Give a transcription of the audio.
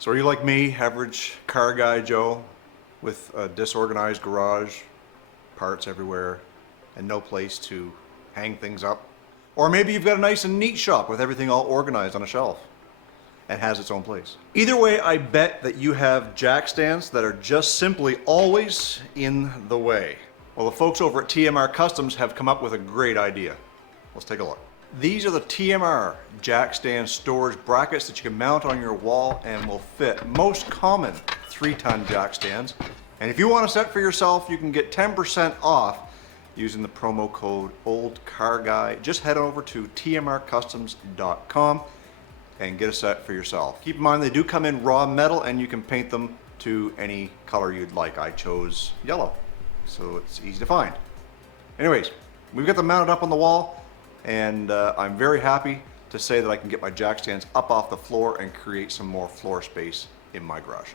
So are you like me, average car guy Joe, with a disorganized garage, parts everywhere, and no place to hang things up? Or maybe you've got a nice and neat shop with everything all organized on a shelf and has its own place. Either way, I bet that you have jack stands that are just simply always in the way. Well, the folks over at TMR Customs have come up with a great idea. Let's take a look. These are the TMR jack stand storage brackets that you can mount on your wall and will fit most common 3-ton jack stands. And if you want a set for yourself, you can get 10% off using the promo code Olde Carr Guy. Just head over to tmrcustoms.com and get a set for yourself. Keep in mind they do come in raw metal and you can paint them to any color you'd like. I chose yellow, so it's easy to find. Anyways, we've got them mounted up on the wall, and I'm very happy to say that I can get my jack stands up off the floor and create some more floor space in my garage.